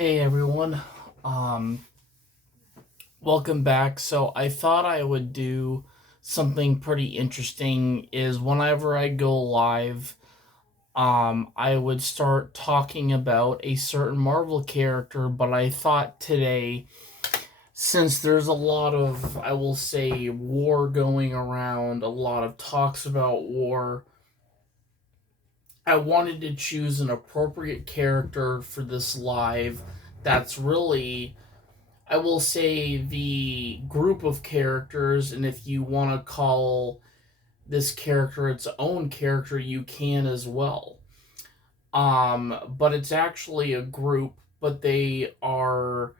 Hey everyone, um, welcome back. So I thought I would do something pretty interesting is whenever I go live, I would start talking about a certain Marvel character, but I thought today, since there's a lot of, I will say, war going around, a lot of talks about war, I wanted to choose an appropriate character for this live that's really, I will say, the group of characters, and if you want to call this character its own character, you can as well. But it's actually a group, but they are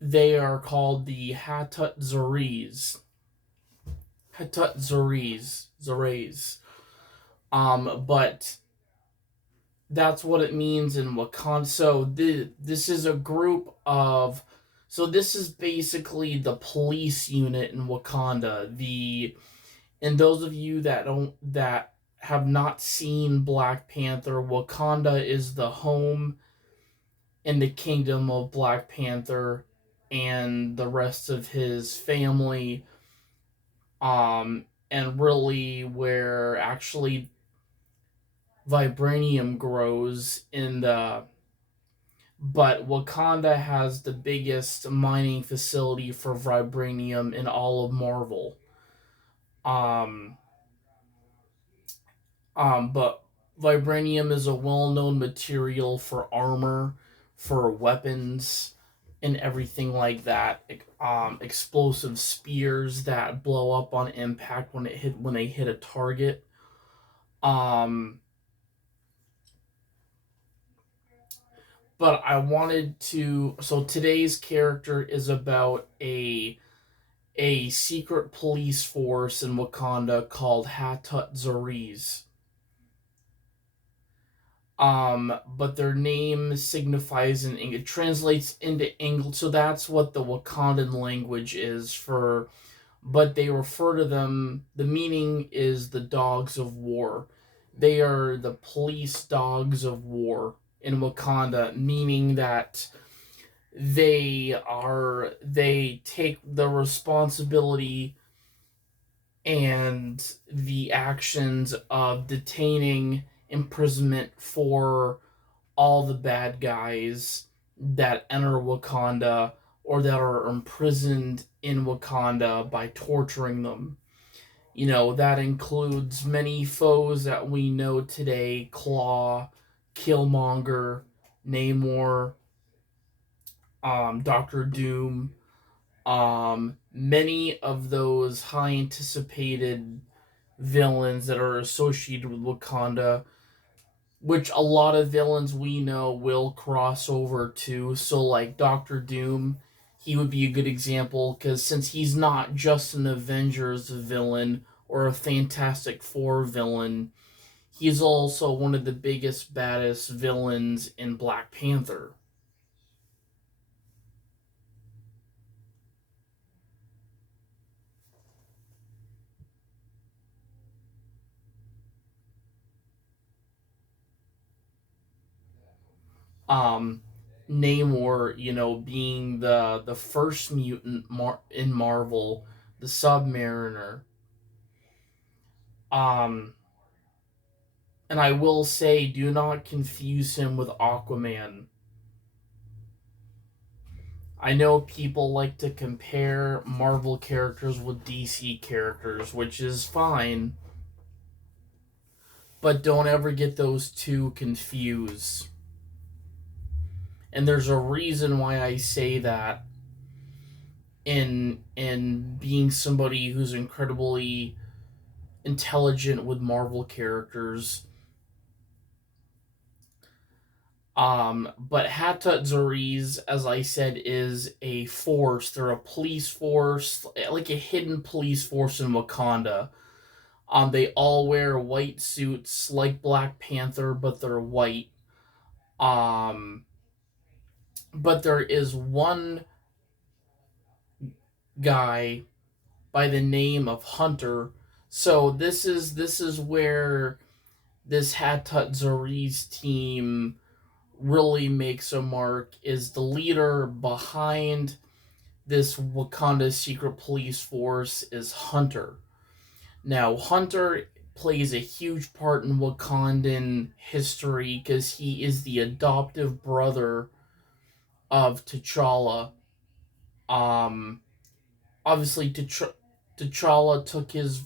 called the Hatut Zuriz. Hatut Zuriz. But that's what it means in Wakanda. So this is a group of, so this is basically the police unit in Wakanda. And those of you that have not seen Black Panther, Wakanda is the home and the kingdom of Black Panther and the rest of his family. And really where actually vibranium grows in the, but Wakanda has the biggest mining facility for vibranium in all of Marvel. Um, but vibranium is a well-known material for armor, for weapons, and everything like that. Explosive spears that blow up on impact when they hit a target. Um, but I wanted to. So today's character is about a secret police force in Wakanda called Hatut Zuriz. But their name signifies it translates into English, so that's what the Wakandan language is for. But they refer to them. The meaning is the dogs of war. They are the police dogs of war in Wakanda, meaning that they take the responsibility and the actions of detaining imprisonment for all the bad guys that enter Wakanda or that are imprisoned in Wakanda by torturing them. You know, that includes many foes that we know today: Claw, Killmonger, Namor, Doctor Doom. Many of those high anticipated villains that are associated with Wakanda, which a lot of villains we know will cross over to. So, like Doctor Doom, he would be a good example because since he's not just an Avengers villain or a Fantastic Four villain, he's also one of the biggest, baddest villains in Black Panther. Um, Namor, being the first mutant in Marvel, the Submariner. Um, and I will say, do not confuse him with Aquaman. I know people like to compare Marvel characters with DC characters, which is fine, but don't ever get those two confused. And there's a reason why I say that in being somebody who's incredibly intelligent with Marvel characters. But Hatat Zuriz, as I said, is a force. They're a police force, like a hidden police force in Wakanda. They all wear white suits like Black Panther, but they're white. Um, but there is one guy by the name of Hunter. So this is where this Hatat Zuriz team really makes a mark is the leader behind this Wakanda secret police force is Hunter. Now, Hunter plays a huge part in Wakandan history because he is the adoptive brother of T'Challa. Um, Obviously, T'Challa took his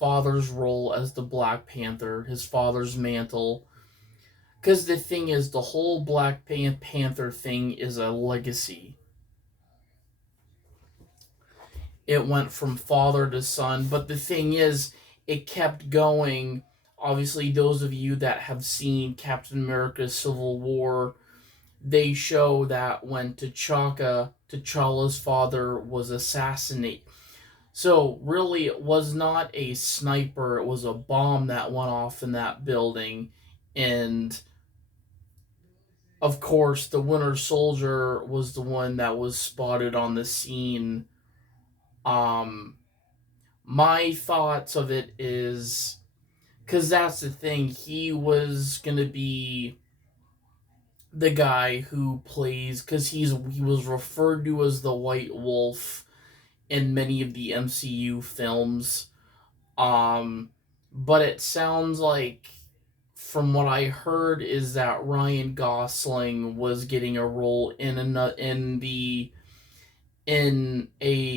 father's role as the Black Panther, his father's mantle. Because the thing is, the whole Black Panther thing is a legacy. It went from father to son, but the thing is, it kept going. Obviously, those of you that have seen Captain America Civil War, they show that when T'Challa's father, was assassinated. So, really, it was not a sniper, it was a bomb that went off in that building. And, of course, the Winter Soldier was the one that was spotted on the scene. Um, my thoughts of it is because that's the thing, he was gonna be the guy who plays, because he was referred to as the White Wolf in many of the MCU films. um but it sounds like, from what I heard, is that Ryan Gosling was getting a role in a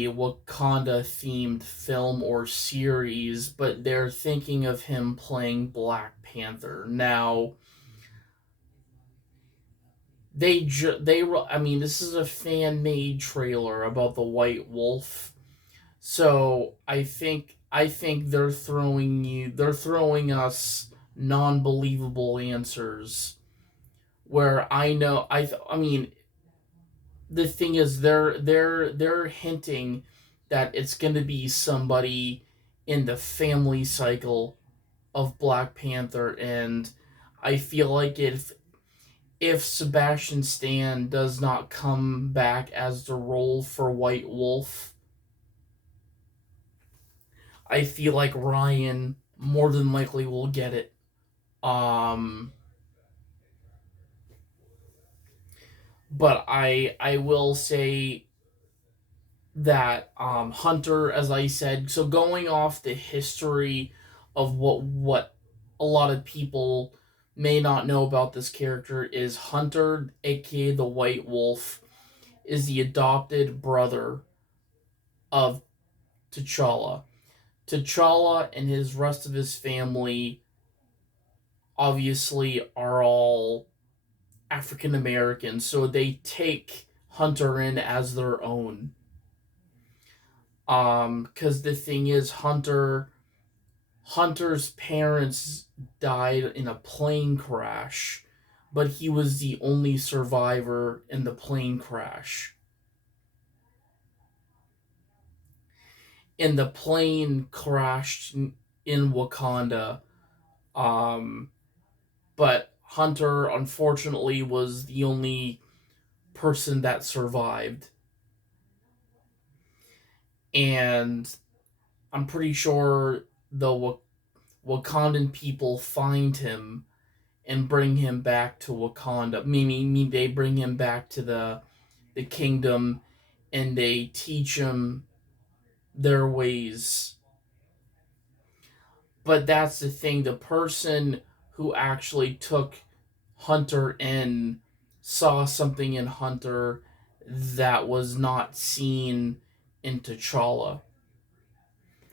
Wakanda themed film or series, but they're thinking of him playing Black Panther. Now, I mean, this is a fan made trailer about the White Wolf. So I think they're throwing us non-believable answers, where I mean, the thing is, they're hinting that it's going to be somebody in the family cycle of Black Panther. And I feel like if Sebastian Stan does not come back as the role for White Wolf, I feel like Ryan more than likely will get it. um but I will say that, Hunter, as I said, so going off the history of what a lot of people may not know about this character, is Hunter, aka the White Wolf, is the adopted brother of T'Challa. T'Challa and his rest of his family obviously are all African American, so they take Hunter in as their own. Because the thing is, Hunter's parents died in a plane crash, but he was the only survivor in the plane crash. And the plane crashed in Wakanda. Um, but Hunter, unfortunately, was the only person that survived. And I'm pretty sure the Wakandan people find him and bring him back to Wakanda. Meaning they bring him back to the kingdom, and they teach him their ways. But that's the thing, the person who actually took Hunter in saw something in Hunter that was not seen in T'Challa.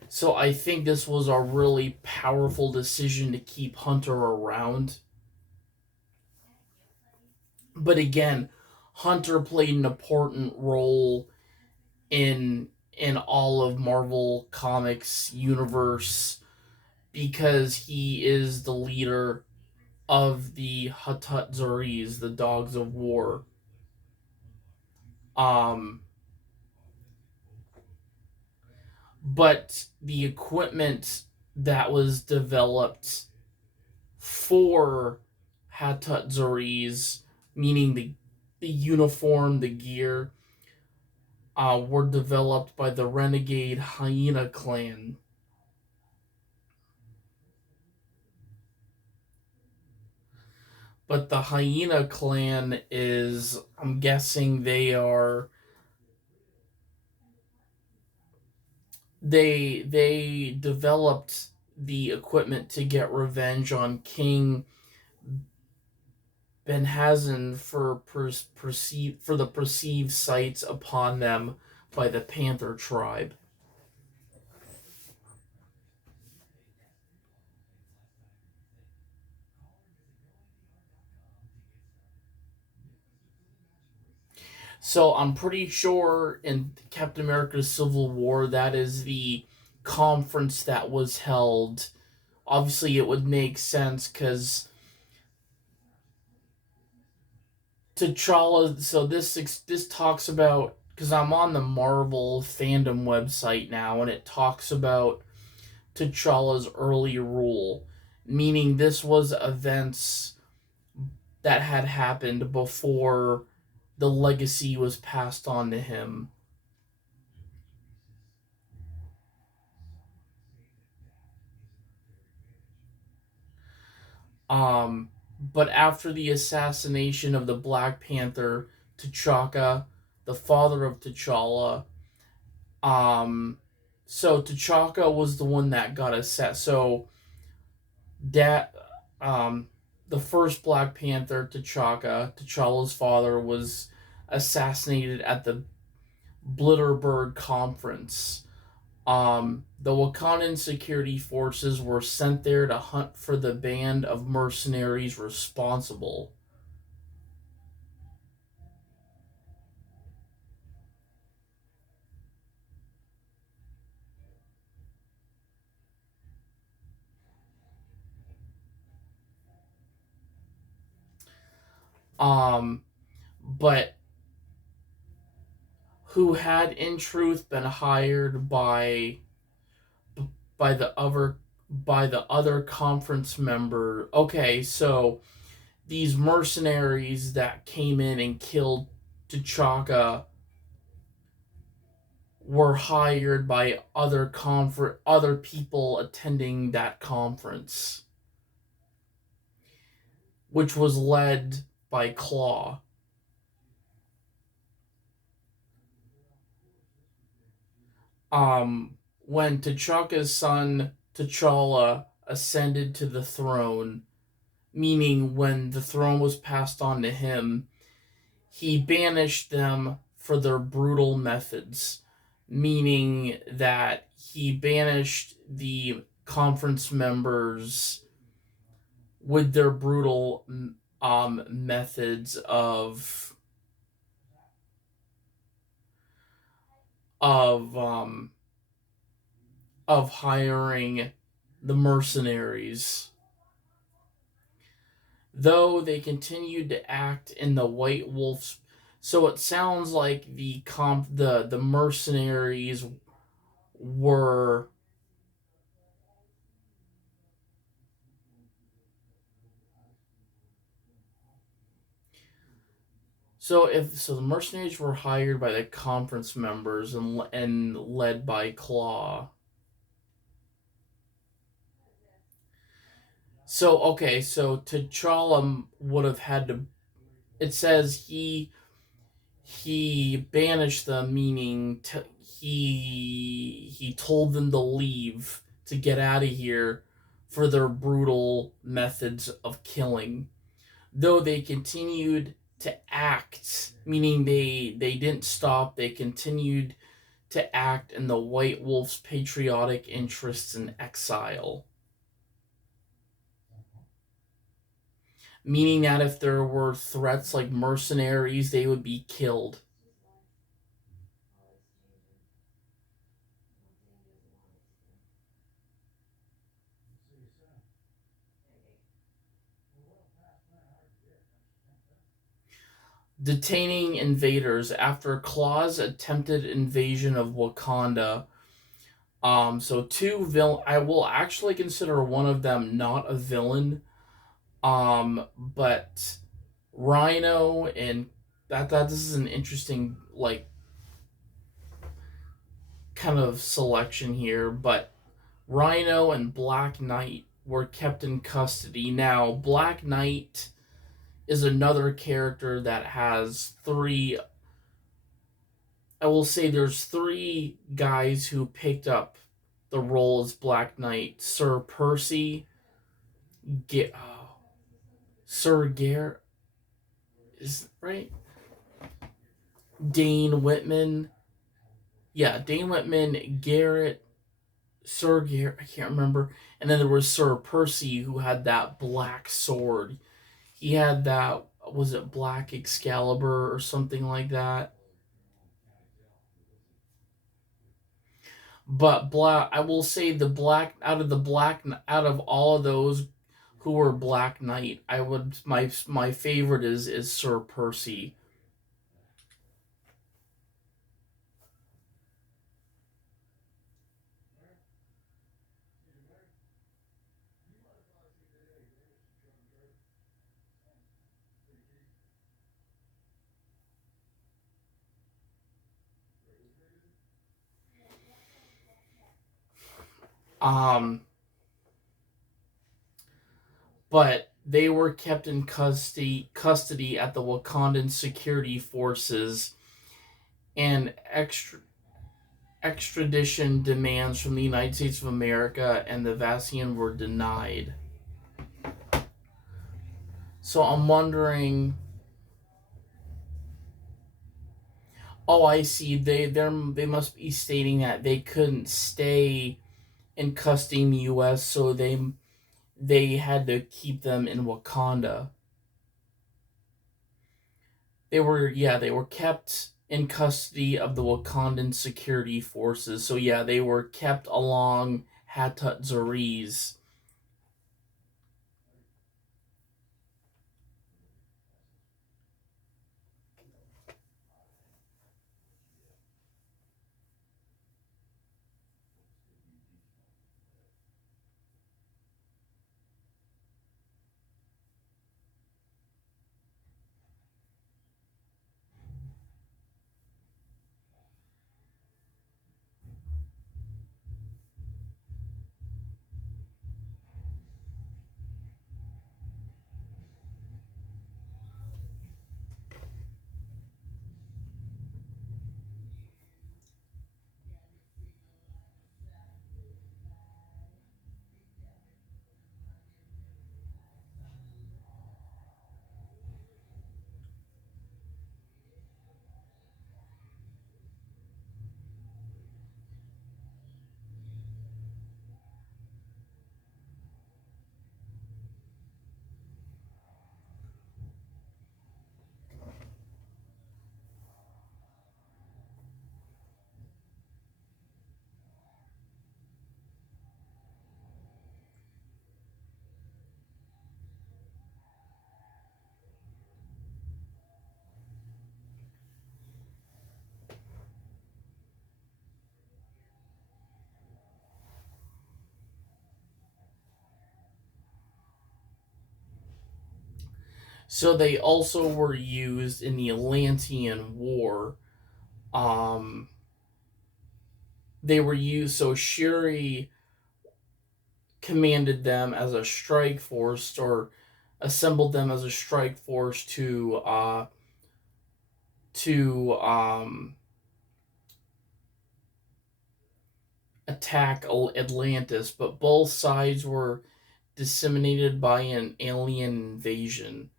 So I think this was a really powerful decision to keep Hunter around. But again, Hunter played an important role in all of Marvel Comics universe, because he is the leader of the Hatat Zuris, the Dogs of War. Um, but the equipment that was developed for Hatat Zuris, meaning the uniform, the gear, were developed by the renegade Hyena clan. but the Hyena clan is, I'm guessing they developed the equipment to get revenge on King Benhazan for the perceived sights upon them by the Panther tribe. So I'm pretty sure in Captain America's Civil War that is the conference that was held. Obviously, it would make sense because T'Challa. So this talks about, because I'm on the Marvel fandom website now, and it talks about T'Challa's early rule, meaning this was events that had happened before the legacy was passed on to him. Um, but after the assassination of the Black Panther, T'Chaka, the father of T'Challa, um, so T'Chaka was the one that got assassinated. So that, um, the first Black Panther, T'Challa's father, was assassinated at the Bilderberg Conference. The Wakandan security forces were sent there to hunt for the band of mercenaries responsible. Um, but who had in truth been hired by the other conference member. Okay, so these mercenaries that came in and killed T'Chaka were hired by other people attending that conference, which was led by Claw. When T'Chaka's son T'Challa ascended to the throne, meaning when the throne was passed on to him, he banished them for their brutal methods, meaning that he banished the conference members with their brutal methods of um, of hiring the mercenaries. Though they continued to act in the White Wolf's, so it sounds like the mercenaries were, so the mercenaries were hired by the conference members and led by Claw. So okay, so T'Challa would have had to. It says he banished them, meaning he told them to leave, to get out of here, for their brutal methods of killing. Though they continued to act, meaning they didn't stop, they continued to act in the White Wolf's patriotic interests in exile. Meaning that if there were threats like mercenaries, they would be killed. Detaining invaders after Claw's attempted invasion of Wakanda. So two villain. I will actually consider one of them not a villain. But Rhino and that this is an interesting kind of selection here. But Rhino and Black Knight were kept in custody. Now Black Knight is another character that has three. I will say there's three guys who picked up the role as Black Knight: Sir Percy, Sir Gare is right, Dane Whitman, yeah, Dane Whitman, Garrett, Sir Garrett, I can't remember, and then there was Sir Percy who had that black sword. He had that, was it Black Excalibur or something like that? But black, I will say the black out of all of those who were Black Knight, I would my favorite is Sir Percy. Um, but they were kept in custody at the Wakandan security forces, and extradition demands from the United States of America and the Vassian were denied. So I'm wondering. Oh, I see. They must be stating that they couldn't stay in custody in the U.S., so they had to keep them in Wakanda. They were kept in custody of the Wakandan security forces. So yeah, they were kept along Hatatzaris. So they also were used in the Atlantean War. Um, they were used. So Shuri commanded them as a strike force, or assembled them as a strike force to attack Atlantis, but both sides were disseminated by an alien invasion.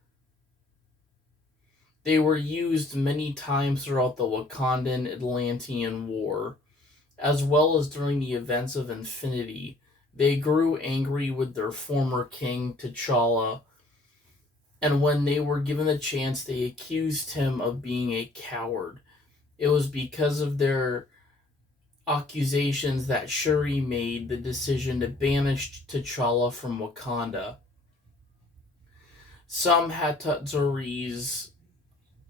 They were used many times throughout the Wakandan Atlantean War, as well as during the events of Infinity. They grew angry with their former king, T'Challa, and when they were given the chance, they accused him of being a coward. It was because of their accusations that Shuri made the decision to banish T'Challa from Wakanda. Some Hatatzaris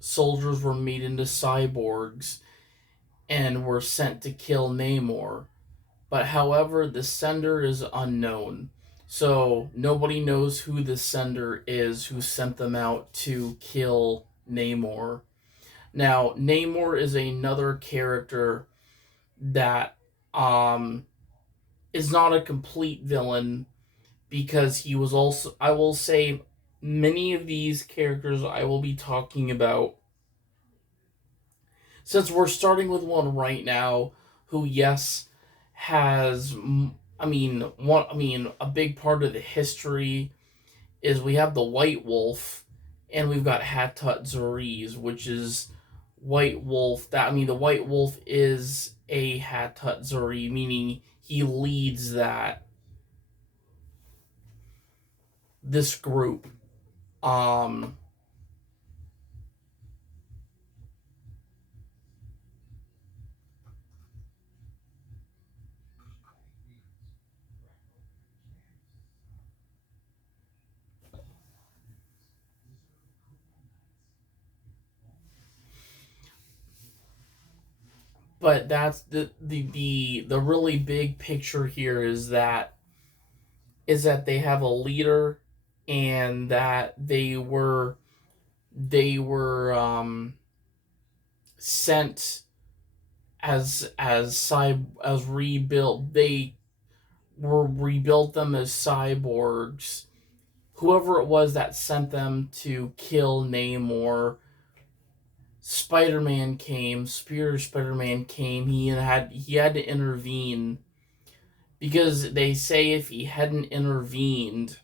soldiers were made into cyborgs and were sent to kill Namor. But however, the sender is unknown. So nobody knows who the sender is who sent them out to kill Namor. Now, Namor is another character that um, is not a complete villain, because he was also, I will say, many of these characters I will be talking about, since we're starting with one right now, who yes has, a big part of the history is we have the White Wolf, and we've got Hattat Zariz, which is White Wolf. The White Wolf is a Hattat Zari, meaning he leads this group. Um, but that's the really big picture here is that they have a leader, and that they were sent as rebuilt. They were rebuilt them as cyborgs. Whoever it was that sent them to kill Namor, Spider-Man came. Superior Spider-Man came. He had to intervene, because they say if he hadn't intervened,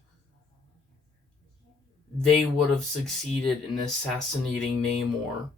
they would have succeeded in assassinating Namor.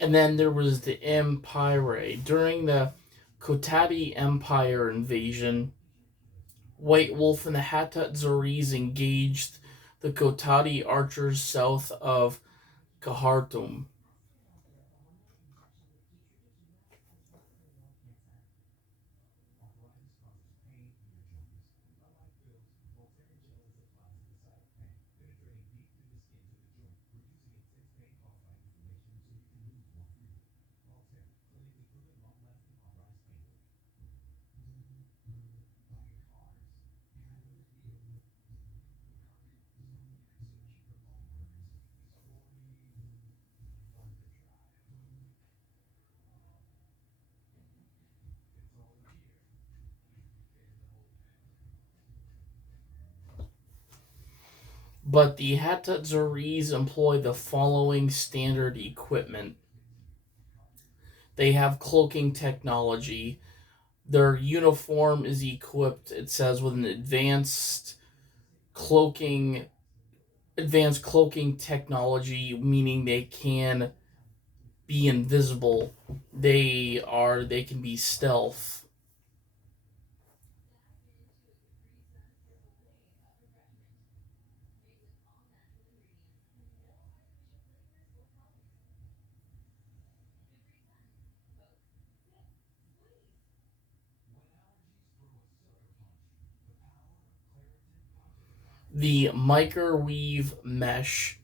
And then there was the Empire. During the Kotati Empire invasion, White Wolf and the Hattat Zoriz engaged the Kotati archers south of Khartoum. But the Hattat Zoriz employ the following standard equipment. They have cloaking technology. Their uniform is equipped, it says, with an cloaking advanced cloaking technology, meaning they can be invisible. They can be stealth. The microwave mesh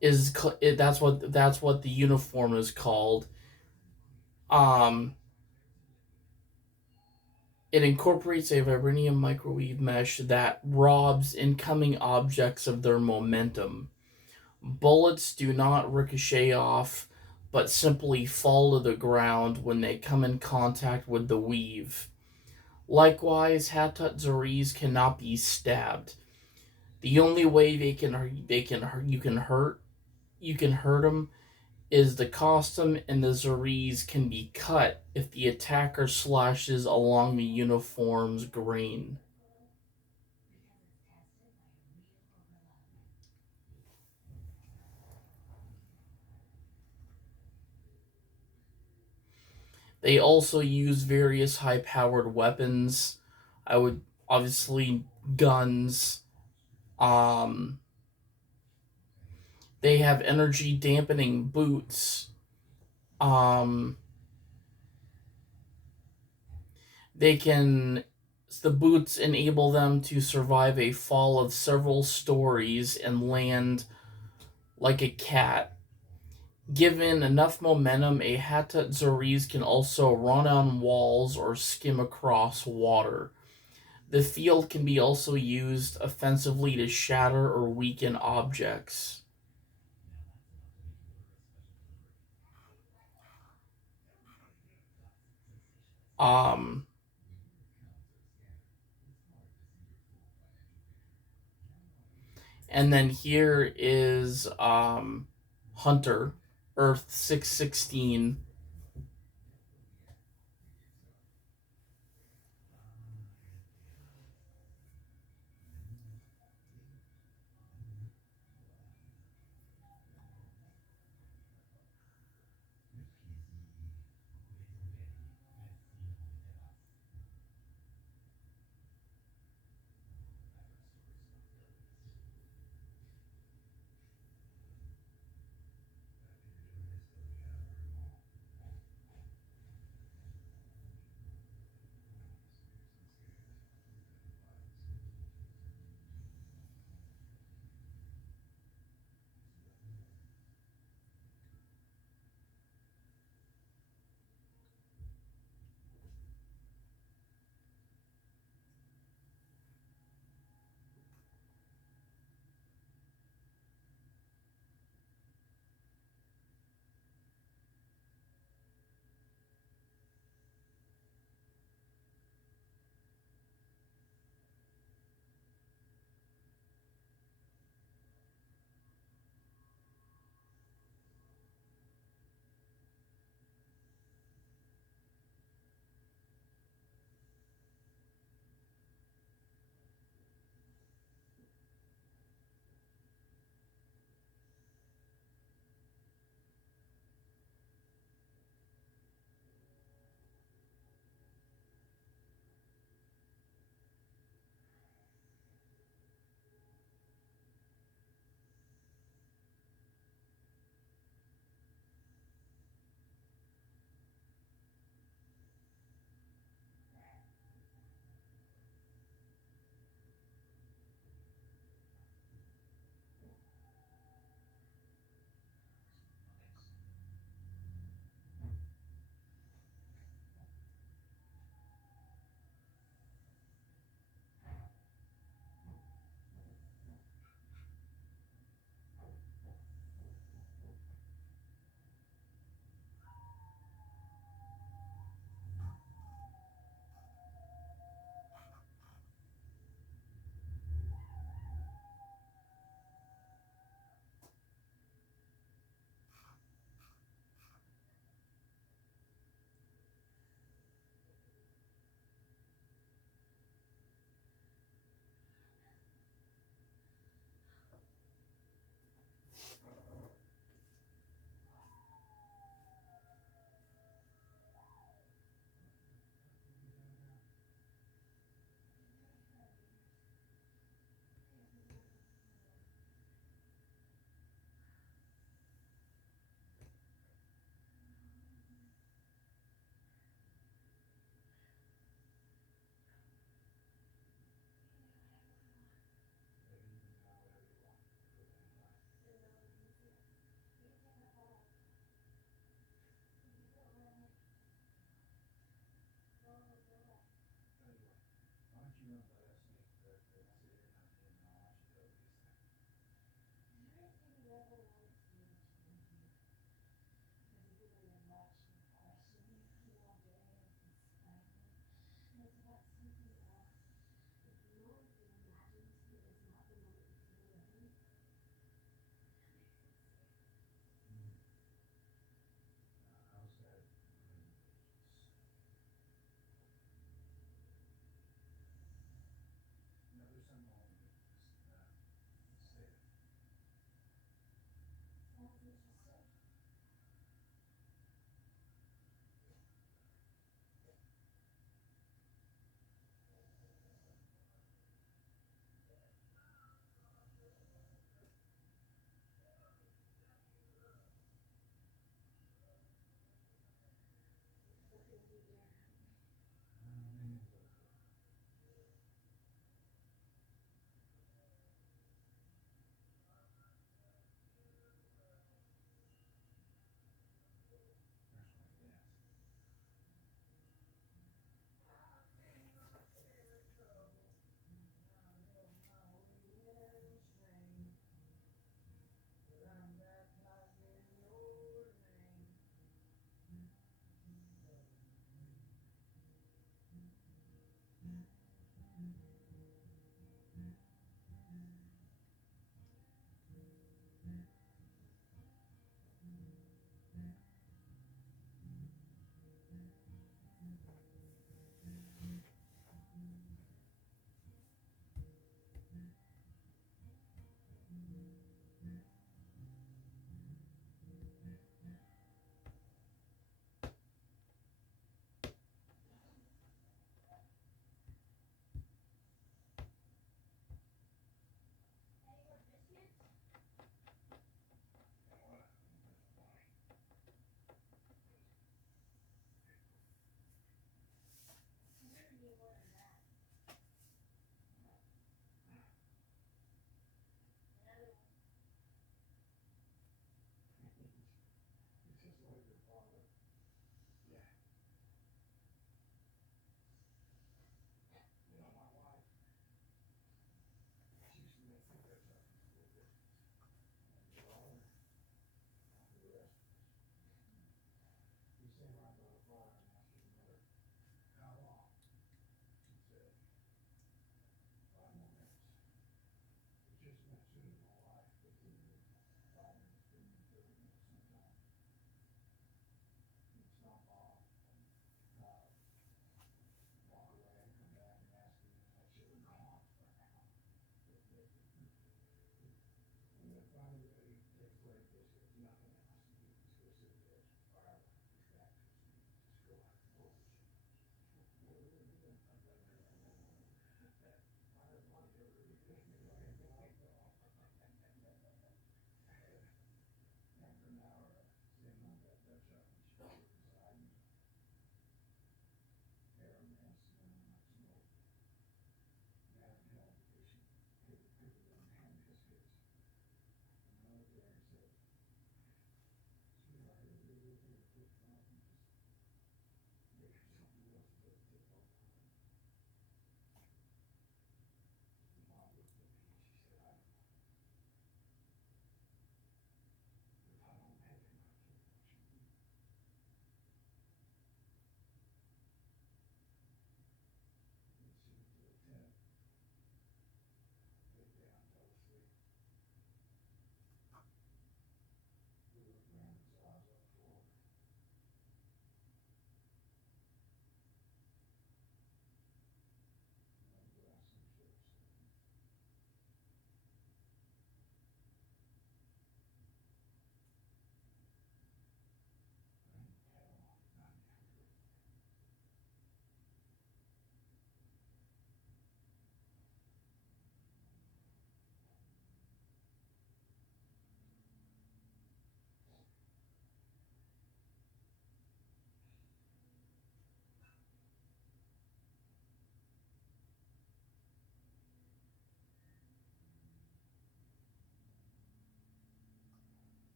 that's what the uniform is called. Um, it incorporates a vibranium microwave mesh that robs incoming objects of their momentum. Bullets do not ricochet off, but simply fall to the ground when they come in contact with the weave. Likewise, Hattat Zariz cannot be stabbed. The only way you can hurt them is the costume, and the Zariz can be cut if the attacker slashes along the uniform's grain. They also use various high powered weapons. I would obviously guns. Um, they have energy dampening boots. Um, They can the boots enable them to survive a fall of several stories and land like a cat. Given enough momentum, a Hatat Zoriz can also run on walls or skim across water. The field can be also used offensively to shatter or weaken objects. Um, and then here is Hunter, Earth 616.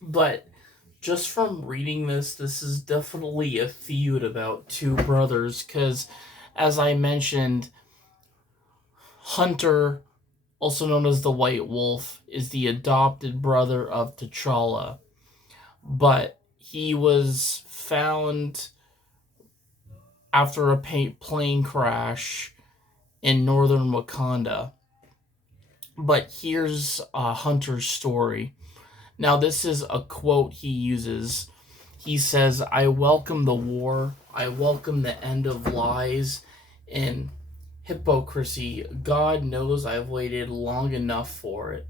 But just from reading this is definitely a feud about two brothers, because, as I mentioned, Hunter, also known as the White Wolf, is the adopted brother of T'Challa, but he was found after a plane crash in northern Wakanda. But here's Hunter's story. Now, this is a quote he uses. He says, "I welcome the war. I welcome the end of lies and hypocrisy. God knows I've waited long enough for it."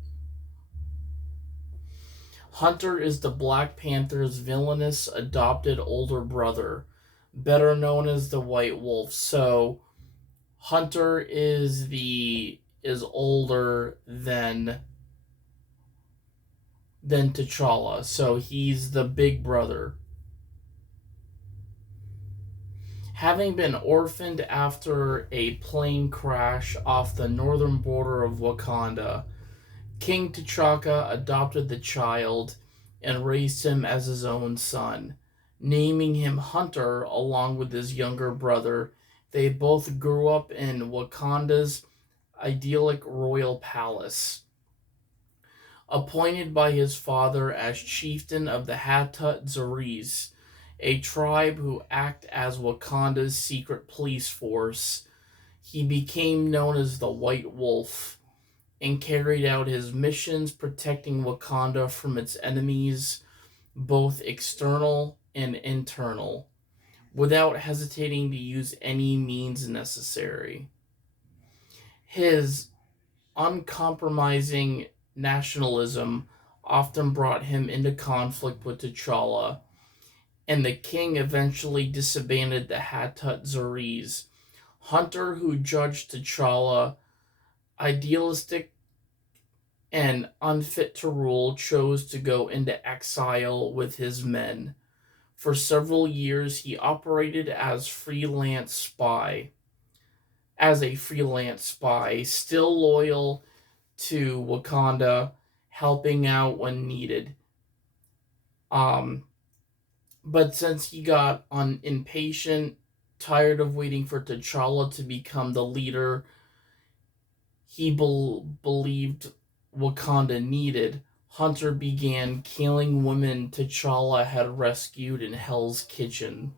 Hunter is the Black Panther's villainous adopted older brother, better known as the White Wolf. So Hunter is older than T'Challa. So he's the big brother. Having been orphaned after a plane crash off the northern border of Wakanda, King T'Chaka adopted the child and raised him as his own son, naming him Hunter along with his younger brother. They both grew up in Wakanda's idyllic royal palace. Appointed by his father as chieftain of the Hatut Zaris, a tribe who act as Wakanda's secret police force, he became known as the White Wolf and carried out his missions protecting Wakanda from its enemies, both external and internal, without hesitating to use any means necessary. His uncompromising nationalism often brought him into conflict with T'Challa, and the king eventually disbanded the Hatut Zaris. Hunter, who judged T'Challa idealistic and unfit to rule, chose to go into exile with his men. For several years, he operated as a freelance spy, still loyal to Wakanda, helping out when needed. Um, but since he got impatient, tired of waiting for T'Challa to become the leader he believed Wakanda needed, Hunter began killing women T'Challa had rescued in Hell's Kitchen.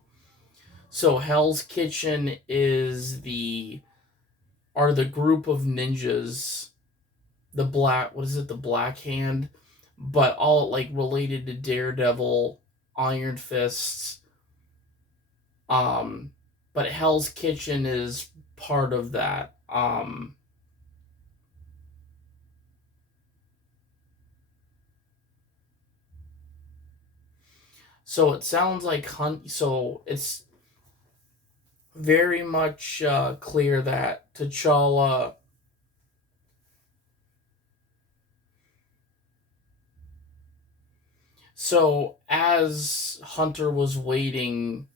So Hell's Kitchen are the group of ninjas, the Black Hand, but all like related to Daredevil, Iron Fists. Um, but Hell's Kitchen is part of that. So it sounds like So it's very much clear that T'Challa. So as Hunter was waiting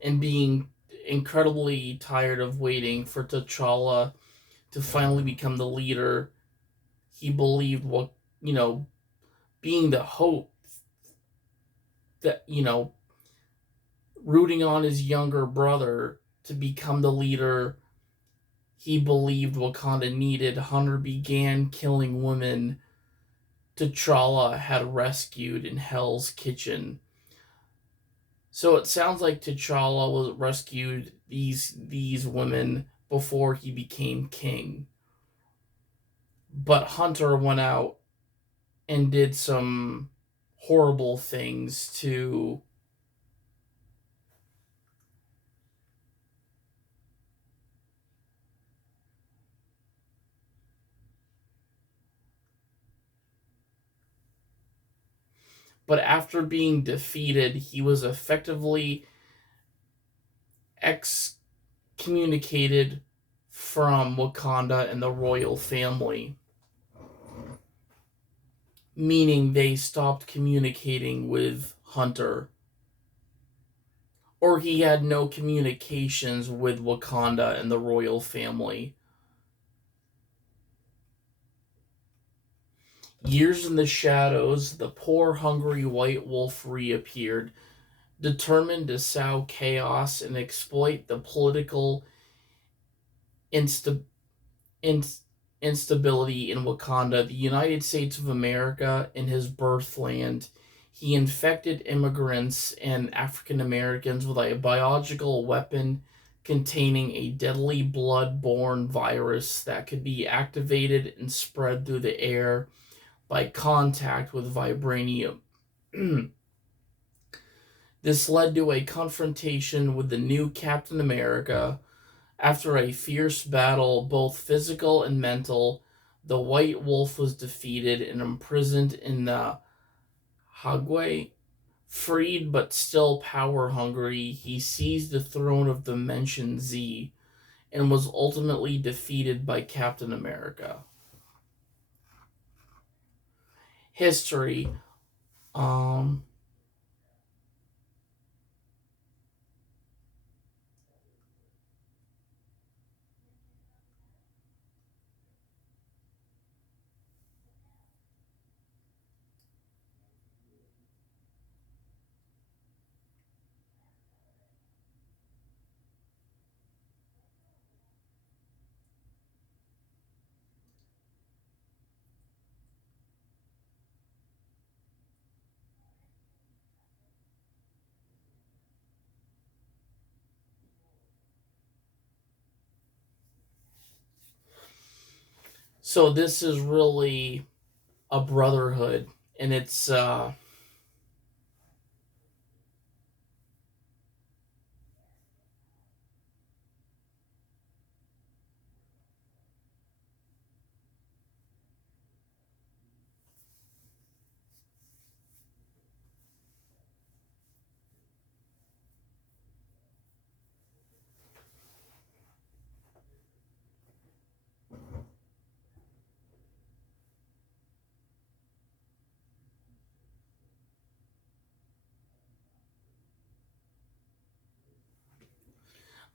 and being incredibly tired of waiting for T'Challa to finally become the leader, he believed you know, being the hope that, rooting on his younger brother to become the leader he believed Wakanda needed, Hunter began killing women T'Challa had rescued in Hell's Kitchen. So it sounds like T'Challa was rescued these women before he became king. But Hunter went out and did some horrible things to but after being defeated, he was effectively excommunicated from Wakanda and the royal family, meaning they stopped communicating with Hunter, or he had no communications with Wakanda and the royal family. Years in the shadows, the poor, hungry white wolf reappeared, determined to sow chaos and exploit the political insta- inst- instability in Wakanda, the United States of America, in his birthland. He infected immigrants and African Americans with a biological weapon containing a deadly blood-borne virus that could be activated and spread through the air by contact with vibranium. This led to a confrontation with the new Captain America. After a fierce battle, both physical and mental, the White Wolf was defeated and imprisoned in the Hagway. Freed but still power hungry, he seized the throne of Dimension Z and was ultimately defeated by Captain America. History. Um, so this is really a brotherhood, and it's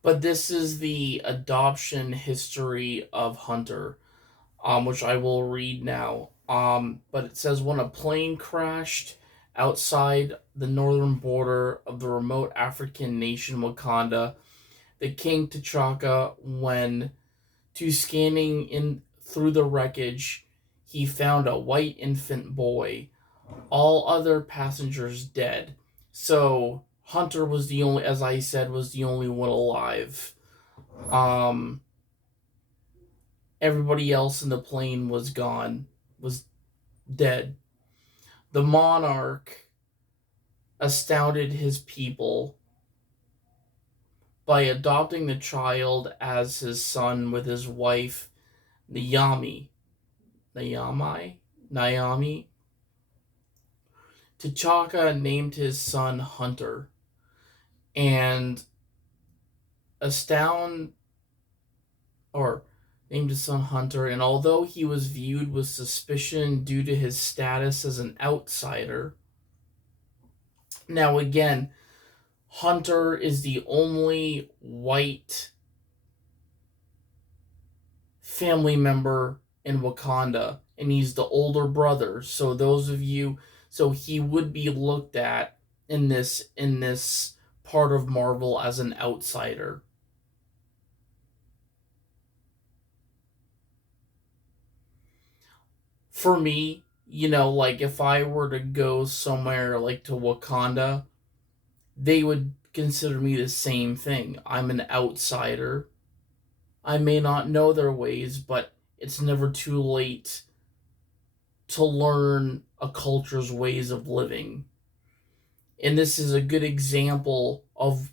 but this is the adoption history of Hunter, which I will read now. But it says when a plane crashed outside the northern border of the remote African nation Wakanda, the King T'Chaka, when to scanning in through the wreckage, he found a white infant boy. All other passengers dead. So Hunter was the only, as I said, was the only one alive. Um, Everybody else in the plane was gone, was dead. The monarch astounded his people by adopting the child as his son with his wife Naomi. Naomi. T'Chaka named his son Hunter, and astound or named his son Hunter. And although he was viewed with suspicion due to his status as an outsider, now again, Hunter is the only white family member in Wakanda, and he's the older brother. So those of you, so he would be looked at in this part of Marvel as an outsider. For me, like if I were to go somewhere like to Wakanda, they would consider me the same thing. I'm an outsider. I may not know their ways, but it's never too late to learn a culture's ways of living. And this is a good example of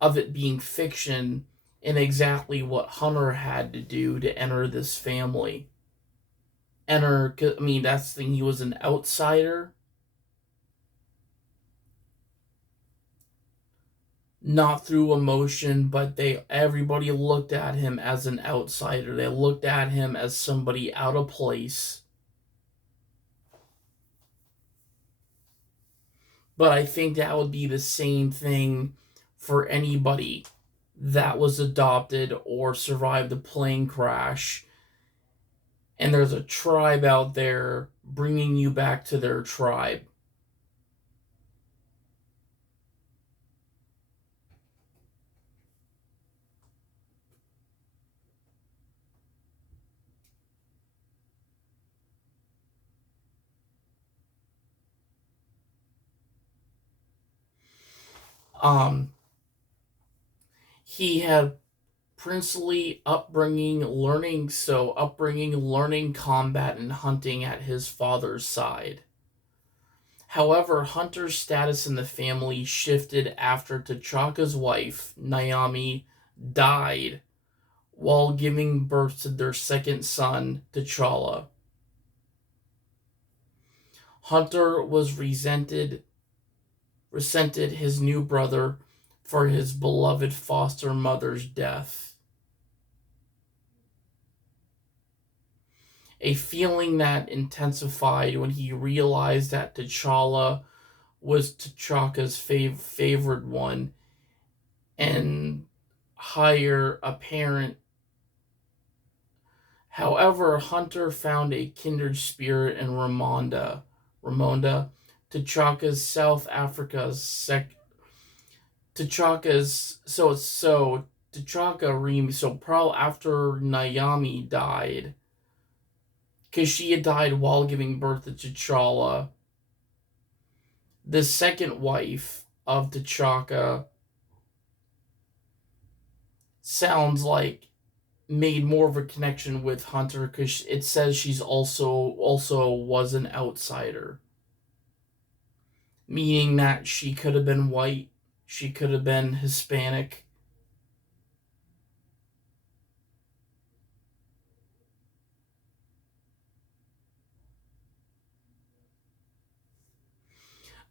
it being fiction and exactly what Hunter had to do to enter this family. I mean, that's the thing, he was an outsider, not through emotion, but everybody looked at him as an outsider. They looked at him as somebody out of place. But I think that would be the same thing for anybody that was adopted or survived a plane crash. and there's a tribe out there bringing you back to their tribe. Um, he had princely upbringing, learning combat and hunting at his father's side. However, Hunter's status in the family shifted after T'Chaka's wife, Naomi, died while giving birth to their second son, T'Challa. Hunter was resented his new brother for his beloved foster mother's death. A feeling that intensified when he realized that T'Challa was T'Chaka's favored one and hire a parent. However, Hunter found a kindred spirit in Ramonda, T'Chaka's South Africa's T'Chaka's so probably after Naomi died, because she had died while giving birth to T'Challa. The second wife of T'Chaka sounds like made more of a connection with Hunter because it says she's also was an outsider, meaning that she could have been white, she could have been Hispanic.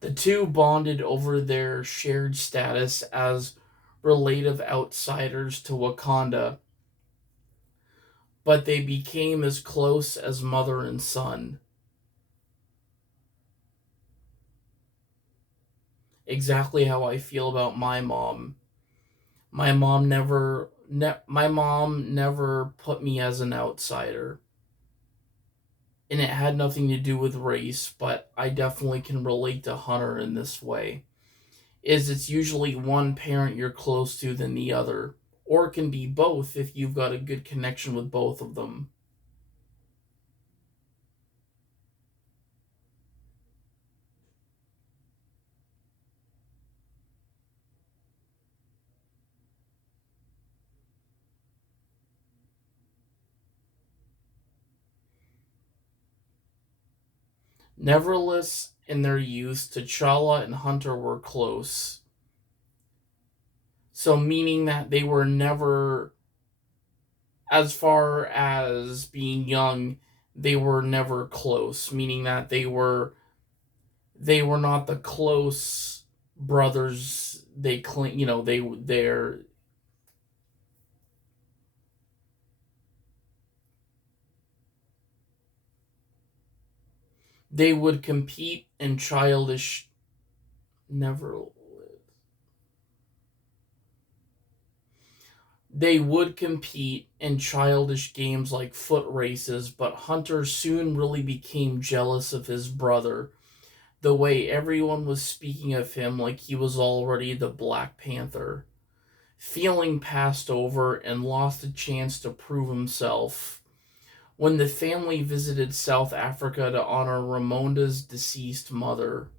The two bonded over their shared status as relative outsiders to Wakanda, but they became as close as mother and son. Exactly how I feel about my mom. My mom never put me as an outsider. And it had nothing to do with race, but I definitely can relate to Hunter in this way. Is it's usually one parent you're close to than the other, or it can be both if you've got a good connection with both of them. Nevertheless, in their youth, T'Challa and Hunter were close. So, meaning that they were never, as far as being young, they were never close. Meaning that they were not the close brothers. They cling, they would compete in childish never they would compete in childish games like foot races, but Hunter soon really became jealous of his brother, the way everyone was speaking of him like he was already the Black Panther. Feeling passed over and lost a chance to prove himself. When the family visited South Africa to honor Ramonda's deceased mother.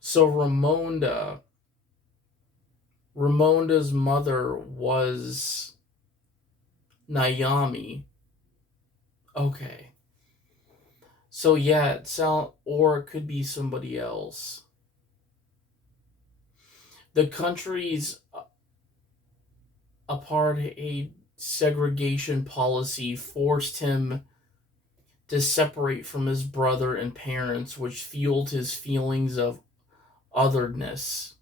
So Ramonda's mother was Naomi. Okay. So yeah, it sound or it could be somebody else. The country's apartheid segregation policy forced him to separate from his brother and parents, which fueled his feelings of otherness.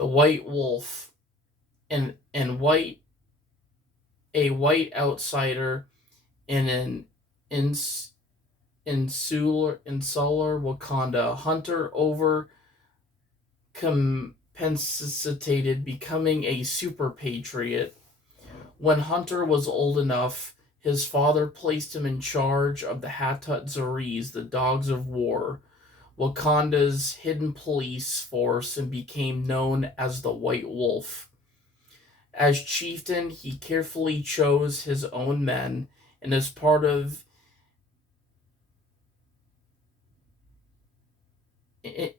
the White Wolf, and a white outsider in an insular Wakanda. Hunter overcompensated, becoming a super patriot. When Hunter was old enough, his father placed him in charge of the Hattat Zaris, the Dogs of War, Wakanda's hidden police force, and became known as the White Wolf. As chieftain, he carefully chose his own men, and as part of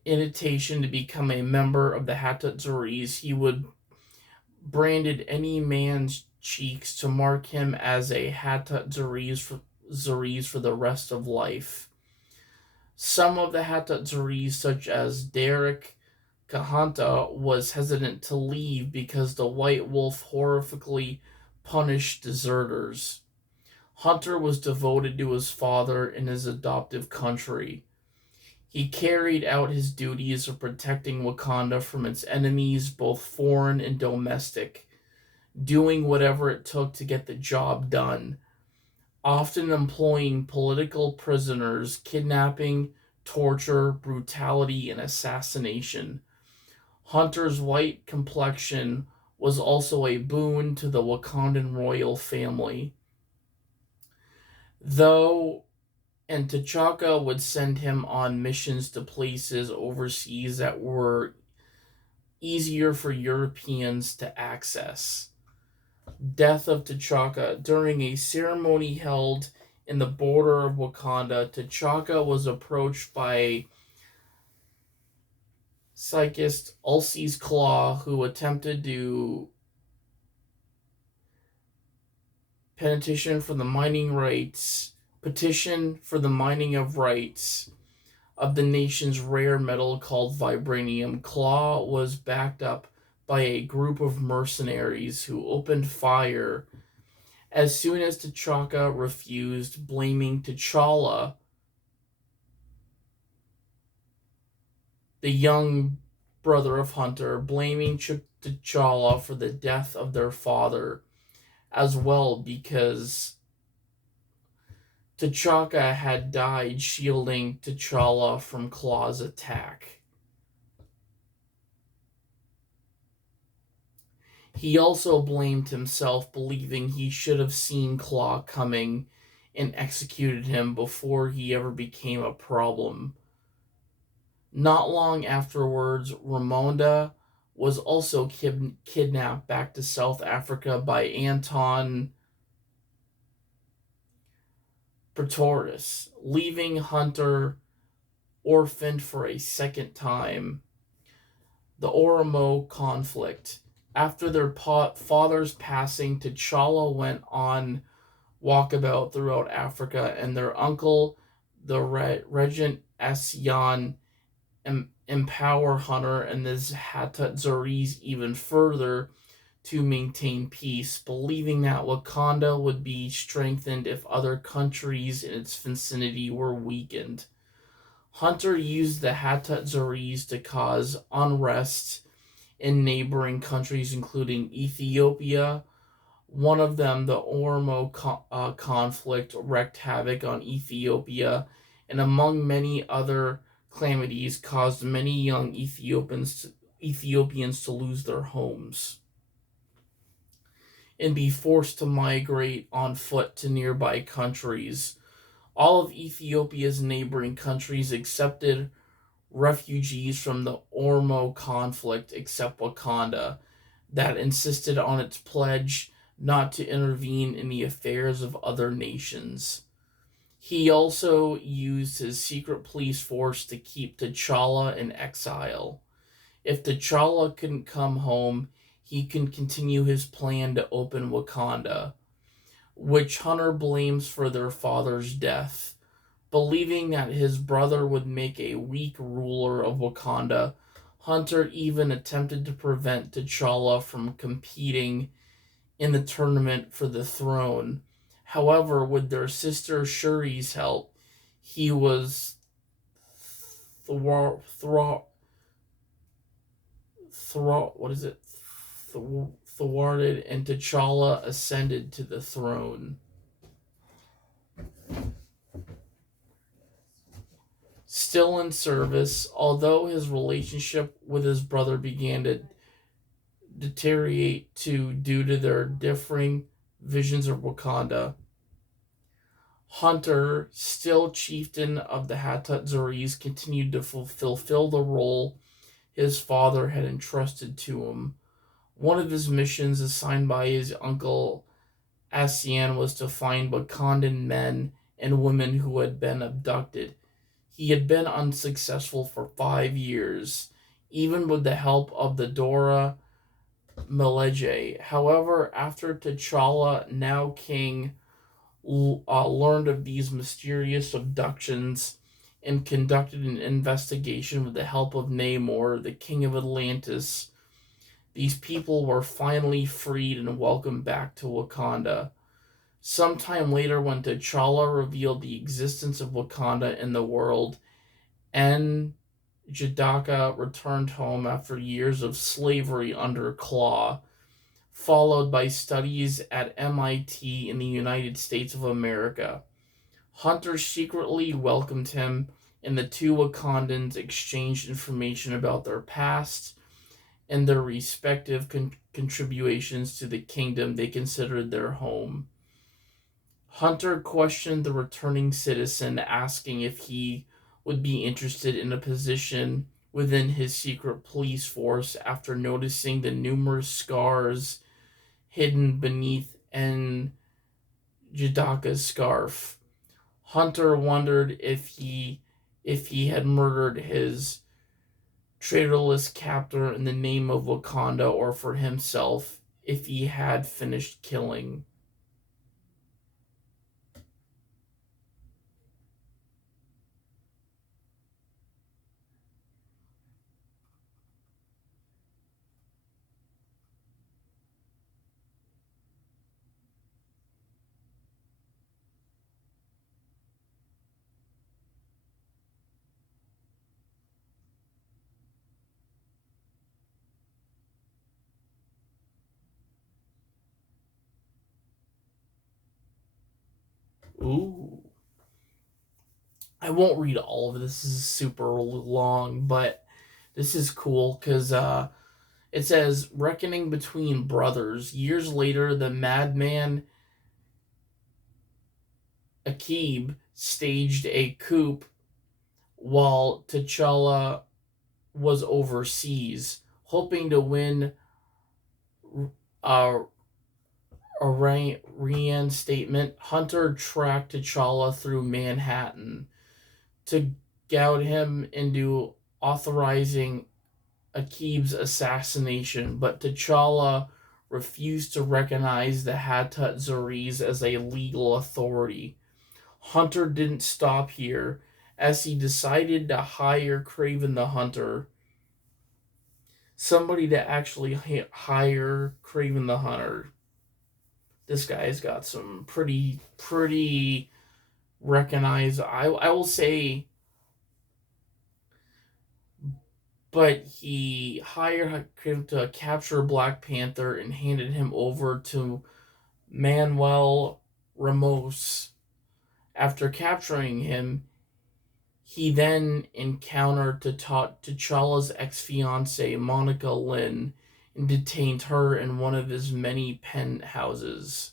invitation to become a member of the Hattat Zaris, he would branded any man's cheeks to mark him as a Hattat Zaris for the rest of life. Some of the Hattat Zaris, such as Derek Kahanta, was hesitant to leave because the White Wolf horrifically punished deserters. Hunter was devoted to his father in his adoptive country. He carried out his duties of protecting Wakanda from its enemies, both foreign and domestic, doing whatever it took to get the job done, often employing political prisoners, kidnapping, torture, brutality, and assassination. Hunter's white complexion was also a boon to the Wakandan royal family. Though, and T'Chaka would send him on missions to places overseas that were easier for Europeans to access. Death of T'Chaka. During a ceremony held in the border of Wakanda, T'Chaka was approached by psychist Ulysses Claw, who attempted to petition for the mining of rights of the nation's rare metal called vibranium. Claw was backed up by a group of mercenaries who opened fire as soon as T'Chaka refused, blaming T'Challa, the young brother of Hunter, blaming T'Challa for the death of their father as well, because T'Chaka had died shielding T'Challa from Claw's attack. He also blamed himself, believing he should have seen Claw coming and executed him before he ever became a problem. Not long afterwards, Ramonda was also kidnapped back to South Africa by Anton Pretorius, leaving Hunter orphaned for a second time. The Oromo conflict. After their father's passing, T'Challa went on walkabout throughout Africa, and their uncle, the Regent Asyan, empower Hunter and the Hattat Zaris even further to maintain peace, believing that Wakanda would be strengthened if other countries in its vicinity were weakened. Hunter used the Hattat Zaris to cause unrest in neighboring countries, including Ethiopia. One of them, the Oromo conflict, wreaked havoc on Ethiopia, and among many other calamities, caused many young Ethiopians to lose their homes and be forced to migrate on foot to nearby countries. All of Ethiopia's neighboring countries accepted refugees from the Oromo conflict except Wakanda, that insisted on its pledge not to intervene in the affairs of other nations. He also used his secret police force to keep T'Challa in exile. If T'Challa couldn't come home, he can continue his plan to open Wakanda, which Hunter blames for their father's death. Believing that his brother would make a weak ruler of Wakanda, Hunter even attempted to prevent T'Challa from competing in the tournament for the throne. However, with their sister Shuri's help, he was thwarted, and T'Challa ascended to the throne. Still in service, although his relationship with his brother began to deteriorate due to their differing visions of Wakanda, Hunter, still chieftain of the Hatat Zoris, continued to fulfill the role his father had entrusted to him. One of his missions assigned by his uncle Asian was to find Wakandan men and women who had been abducted. He had been unsuccessful for 5 years, even with the help of the Dora Milaje. However, after T'Challa, now king, learned of these mysterious abductions and conducted an investigation with the help of Namor, the king of Atlantis, these people were finally freed and welcomed back to Wakanda. Sometime later, when T'Challa revealed the existence of Wakanda in the world, and N'Jadaka returned home after years of slavery under Claw, followed by studies at MIT in the United States of America. Hunter secretly welcomed him, and the two Wakandans exchanged information about their past and their respective contributions to the kingdom they considered their home. Hunter questioned the returning citizen, asking if he would be interested in a position within his secret police force after noticing the numerous scars hidden beneath N'Jadaka's scarf. Hunter wondered if he had murdered his traitorous captor in the name of Wakanda, or for himself, if he had finished killing. Ooh. I won't read all of it. This is super long, but this is cool because it says, reckoning between brothers. Years later, the madman Akib staged a coup while T'Challa was overseas, hoping to win a reinstatement. Hunter tracked T'Challa through Manhattan to goad him into authorizing Akib's assassination, but T'Challa refused to recognize the Hatat Zoris as a legal authority. Hunter didn't stop here, as he decided to hire Kraven the Hunter, somebody to actually hire Kraven the Hunter. This guy's got some pretty recognized, I will say, but he hired him to capture Black Panther and handed him over to Manuel Ramos. After capturing him, he then encountered T'Challa's ex-fiancée, Monica Lynn, and detained her in one of his many penthouses.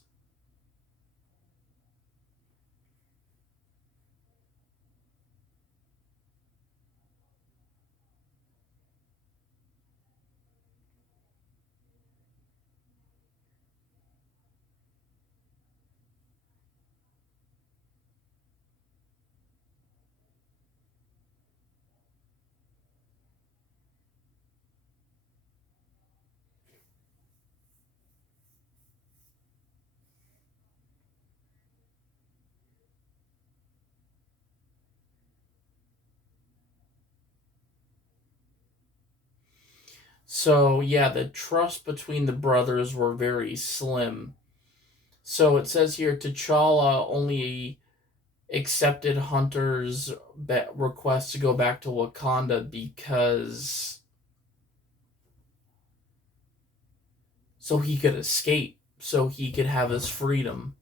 So, yeah, the trust between the brothers were very slim. So it says here T'Challa only accepted Hunter's request to go back to Wakanda because so he could escape, so he could have his freedom.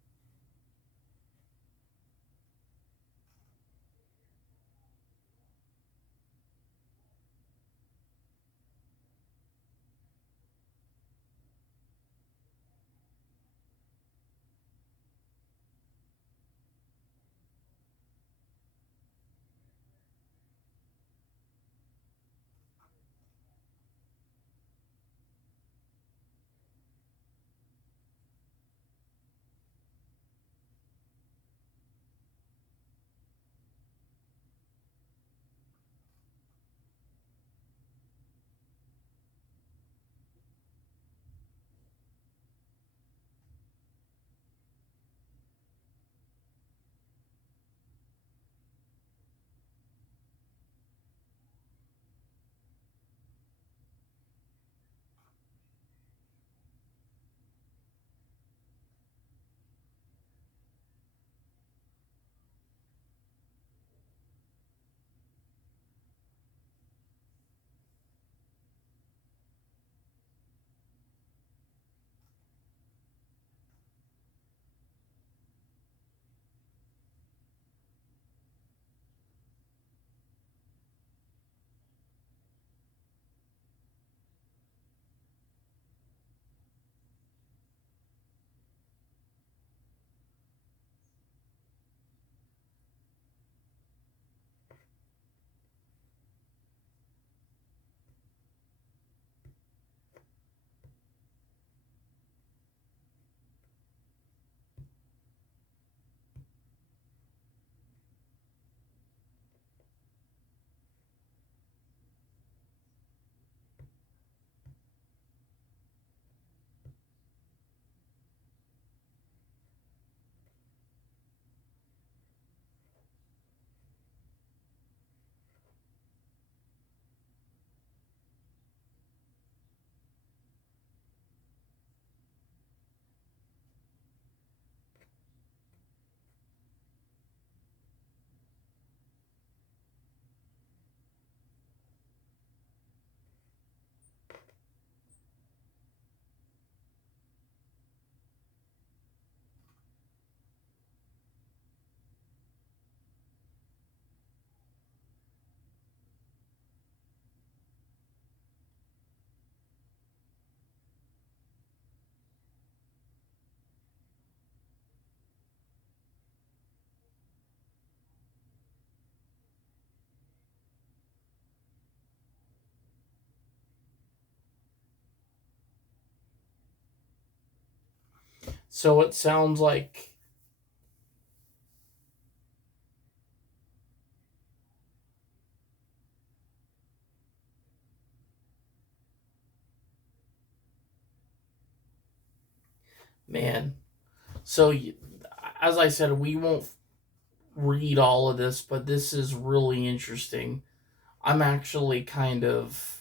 So it sounds like, man. So, as I said, we won't read all of this, but this is really interesting. I'm actually kind of.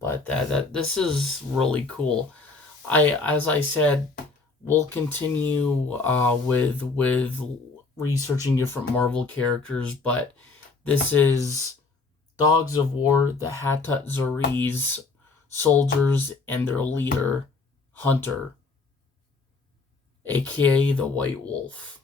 But that this is really cool. As I said, we'll continue with researching different Marvel characters, but this is Dogs of War, the Hatat Zari's soldiers and their leader, Hunter. aka the White Wolf.